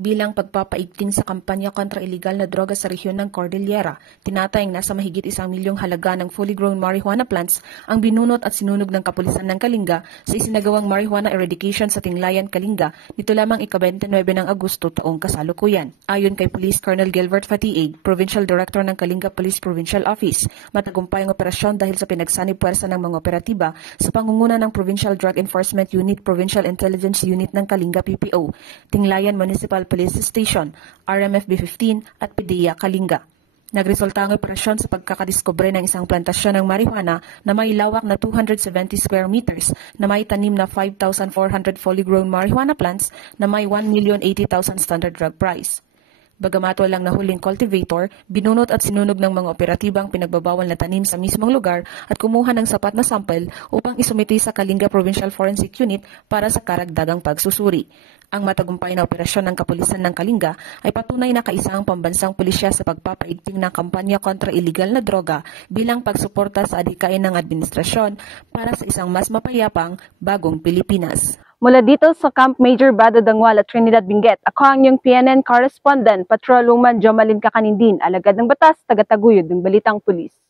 bilang pagpapaigting sa kampanya kontra iligal na droga sa rehiyon ng Cordillera. Tinatayang nasa mahigit 1 milyong halaga ng fully grown marijuana plants ang binunot at sinunog ng kapulisan ng Kalinga sa isinagawang marijuana eradication sa Tinglayan, Kalinga nito lamang ika-29 ng Agosto taong kasalukuyan. Ayon kay Police Colonel Gilbert Fatiague, Provincial Director ng Kalinga Police Provincial Office, matagumpay ang operasyon dahil sa pinagsanib puwersa ng mga operatiba sa pangunguna ng Provincial Drug Enforcement Unit, Provincial Intelligence Unit ng Kalinga PPO, Tinglayan Municipal Police Station, RMFB 15 at PDEA Kalinga. Nagresulta ang operasyon sa pagkakadiskubre ng isang plantasyon ng marijuana na may lawak na 270 square meters na may tanim na 5,400 fully grown marijuana plants na may 1,080,000 standard drug price. Bagamat walang nahuling cultivator, binunot at sinunog ng mga operatibang pinagbabawal na tanim sa mismong lugar at kumuha ng sapat na sample upang isumiti sa Kalinga Provincial Forensic Unit para sa karagdagang pagsusuri. Ang matagumpay na operasyon ng kapulisan ng Kalinga ay patunay na kaisang pambansang pulisya sa pagpapaigting ng kampanya kontra iligal na droga bilang pagsuporta sa adhikain ng administrasyon para sa isang mas mapayapang bagong Pilipinas. Mula dito sa Camp Major Bado Dangwala, Trinidad Benguet, ako ang iyong PNN correspondent, Patrolwoman Jomalyn Kakanindin, alagad ng batas, taga-taguyod ng Balitang Pulis.